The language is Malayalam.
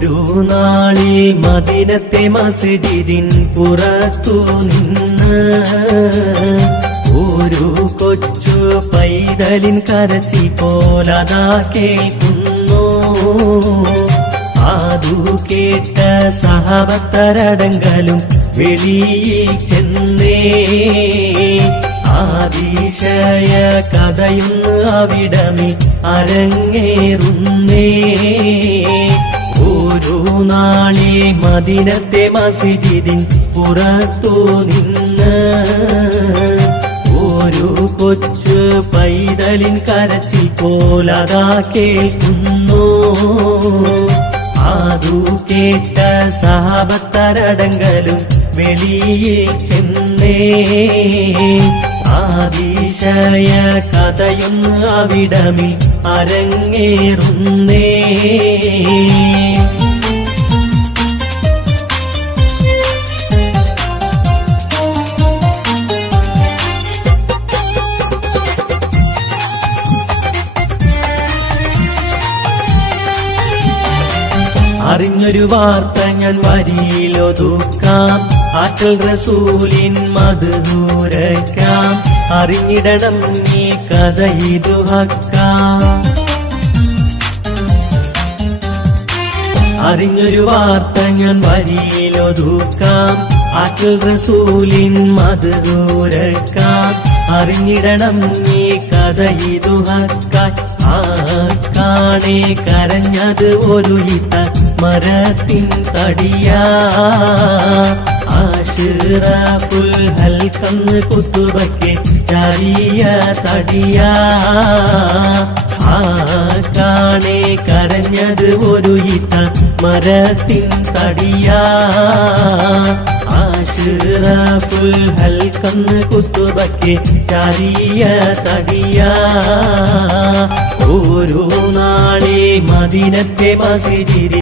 ഒരു നാളിൽ മദീനത്തെ മസ്ജിദിൻ പുറത്തു നിന്ന് ഒരു കൊച്ചു പൈതലിൻ കരച്ചിൽ പോലതാ കേൾക്കുന്നു. അതു കേട്ട സഹബത്തരടങ്കലും വെളിയിൽ ചെന്നേ അതിശയ കഥയുന്ന് അവിടമിൽ അരങ്ങേറുന്നേ. ഒരു നാളിൽ മദീനത്തെ മസ്ജിദിൻ പുറത്തു നിന്ന് ഒരു കൊച്ചു പൈതലിൻ കരച്ചിൽ പോലതാ കേൾക്കുന്നു. അതു കേട്ട സഹബത്തരടങ്കലും വെളിയിൽ ചെന്നേ അതിശയ കഥയൊന്ന് അവിടമിൽ അരങ്ങേറുന്നേ. അറിഞ്ഞൊരു വാർത്ത ഞാൻ വരിയിലൊതുക്കാം, ആറ്റൽ റസൂലിൻ മദ്ഹൂരക്കാം. അറിഞ്ഞിടണം നീ കഥ ഇതു ഹക്കാം. അറിഞ്ഞൊരു വാർത്ത ഞാൻ വരിയിലൊതുക്കാം, ആറ്റൽ റസൂലിൻ മദ്ഹൂരക്കാം. അറിഞ്ഞിടണം നീ കഥ ഇതു ഹക്കാൻ. ആക്കാണെ കരഞ്ഞത് ഒരു ഇത്ത മരത്തിൻ തടിയാ. അഷ്റഫുൽ ഹൽഖന്ന് കുത്തുബയ്ക്ക് ചാരിയ തടിയാ. ആക്കാണെ കരഞ്ഞത് ഒരു ഇത്ത മരത്തിൻ തടിയാ. അഷ്റഫുൽ ഹൽഖന്ന് കുത്തുബയ്ക്ക് ചാരിയ തടിയാ. ഒരു നാളെ മദീനത്തെ മസ്ജിദിൽ